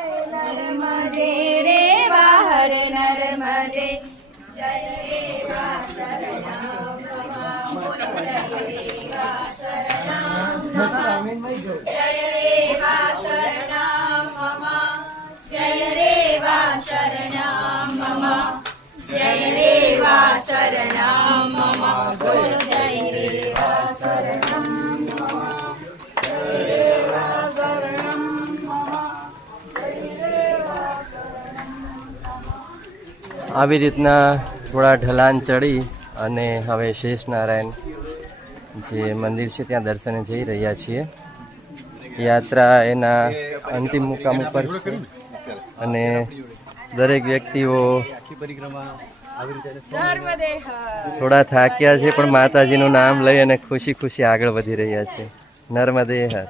नर्मदे रे बाहर नर्मदे जय रेवा शरणं बोलो जय रेवा शरणं जय रेवा शरणं मम जय रेवा शरणं मम जय रेवा शरणं मम बोलो जय रेवा शरणं આવી રીતના થોડા ઢલાન ચડી અને હવે શેષ નારાયણ જે મંદિર છે ત્યાં દર્શને જઈ રહ્યા છીએ. યાત્રા એના અંતિમ મુકામ ઉપર છે અને દરેક વ્યક્તિઓ થોડા થાક્યા છે પણ માતાજીનું નામ લઈ અને ખુશી ખુશી આગળ વધી રહ્યા છે. નર્મદે હર.